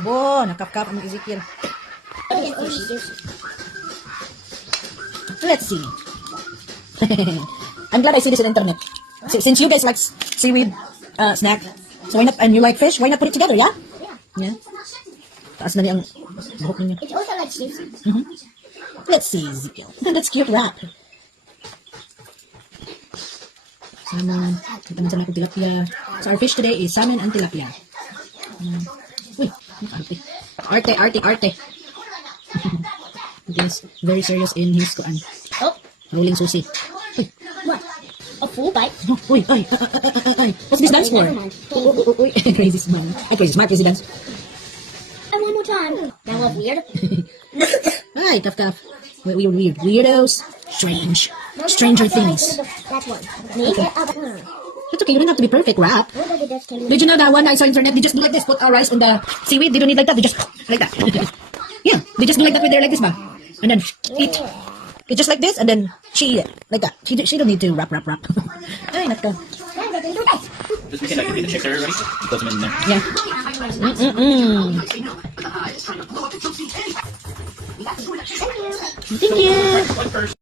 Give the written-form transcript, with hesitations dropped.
Ubo, nakap-kap ang Ezekiel. Let's see. I'm glad I see this on internet. Since you guys like seaweed snack, so why not, and you like fish, why not put it together, yeah? Yeah. Taas na niya ang buhok niya. It's also like juicy. Let's see, Ezekiel. That's cute wrap. Salmon. Ito naman sa natin tilapia. So our fish today is salmon and tilapia. Uy, arte. Arte. He's very serious in his Oh, rolling sushi. what? A full bite? Uy, ay. What's this dance for? Never mind. Uy, crazy smile. Crazy smile, crazy dance. And one more time. That was weird. Hi, tough. We're weird. Weirdos. Strange. Stranger things. That one. Make it up. It's okay, you don't have to be perfect, rap. Did you know that one I saw on internet? They just do like this, put our rice on the seaweed. They don't need like that. They just like that. Yeah, they just do like that with their like this, ba? And then eat. It's just like this, and then she eat it like that. She don't need to wrap. Ay, nako. Just make it like you made the chips already. Put them in there. Yeah. Thank you.